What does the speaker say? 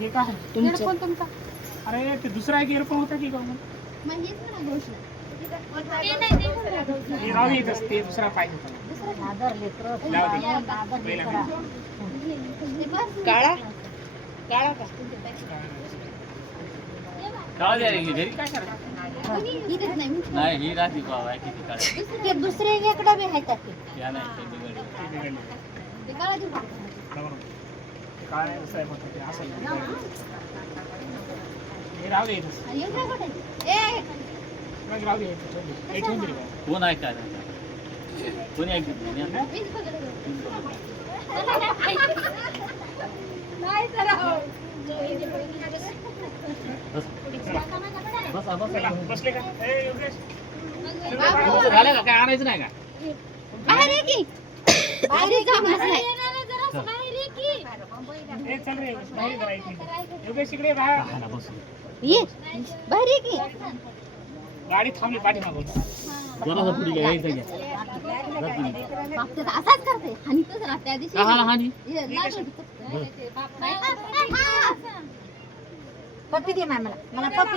हे तुमचं? अरे ते दुसरा एक इयरफोन होता की गं? हे राहू येत असते दुसरा पाहिजे. काळा. काळा? का? काळ द्या घरी काय करायचं नाही ही राहते बाबा आहे किती काळ ते दुसरे इकडे बी आहेत ते. नाही ते काय साहेब होतं ते असं हे। राहू दे. कोण ऐकायला कोणी ऐकत नाही बसले का ए, योगेश. तुमचं झालं का काय आणायचं नाही का? ए, चल रे बाहेर जरा एक योगेश इकडे बाहेर। हाला बसू। ये बाहेर ये की? गाडी थांबली पाठीमागून जरासा पुढे घ्या, यायचं घ्या. जा तुम्ही. असाच करते. आणि तसं त्या दिवशी का हाला हानी? पप्पी दे मला. मला पप्पी